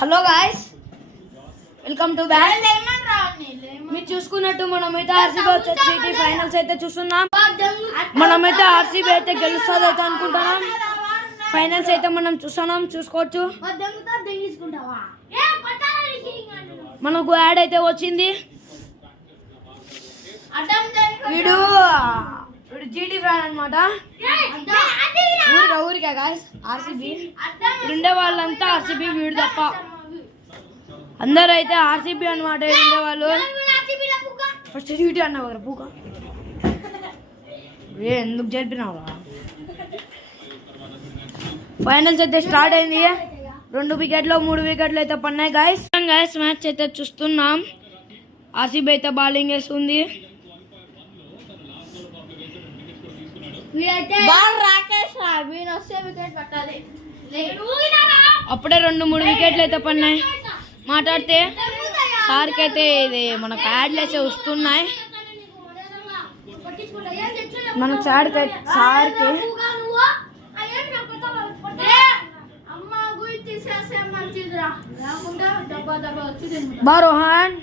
Hello guys, welcome to back. మీరు చూసుకున్నట్టు మనమైతే ఆర్సీబీ వచ్చేసి ఫైనల్స్ అయితే చూస్తున్నాం. మనమైతే ఆర్సీబీ అయితే గెలుస్తుంది అయితే అనుకుంటున్నాం. ఫైనల్స్ అయితే మనం చూస్తున్నాం, చూసుకోవచ్చు. మనకు యాడ్ అయితే వచ్చింది. వీడు జీటీ ఫ్యాన్ అనమాట. ఊరికా గాయ్స్ ఆర్సీబీ ఉండే వాళ్ళంతా ఆర్సీబీ, వీడు తప్ప అందరూ అయితే ఆర్సీబీ అనమాట ఉండే వాళ్ళు. ఫస్ట్ జీటీ అన్నావు కదా పూక, ఎందుకు జరిపినావు? ఫైనల్స్ అయితే స్టార్ట్ అయింది. 2 వికెట్లు 3 వికెట్లు అయితే పడినాయి గాయస్. మ్యాచ్ అయితే చూస్తున్నాం. ఆర్సీబీ అయితే బౌలింగ్ వేస్తుంది. అప్పుడే 2-3 వికెట్లు అయితే పడినాయి. మాట్లాడితే సార్కి అయితే ఇది మనకు యాడ్లు అయితే వస్తున్నాయి. మన సార్కి రోహన్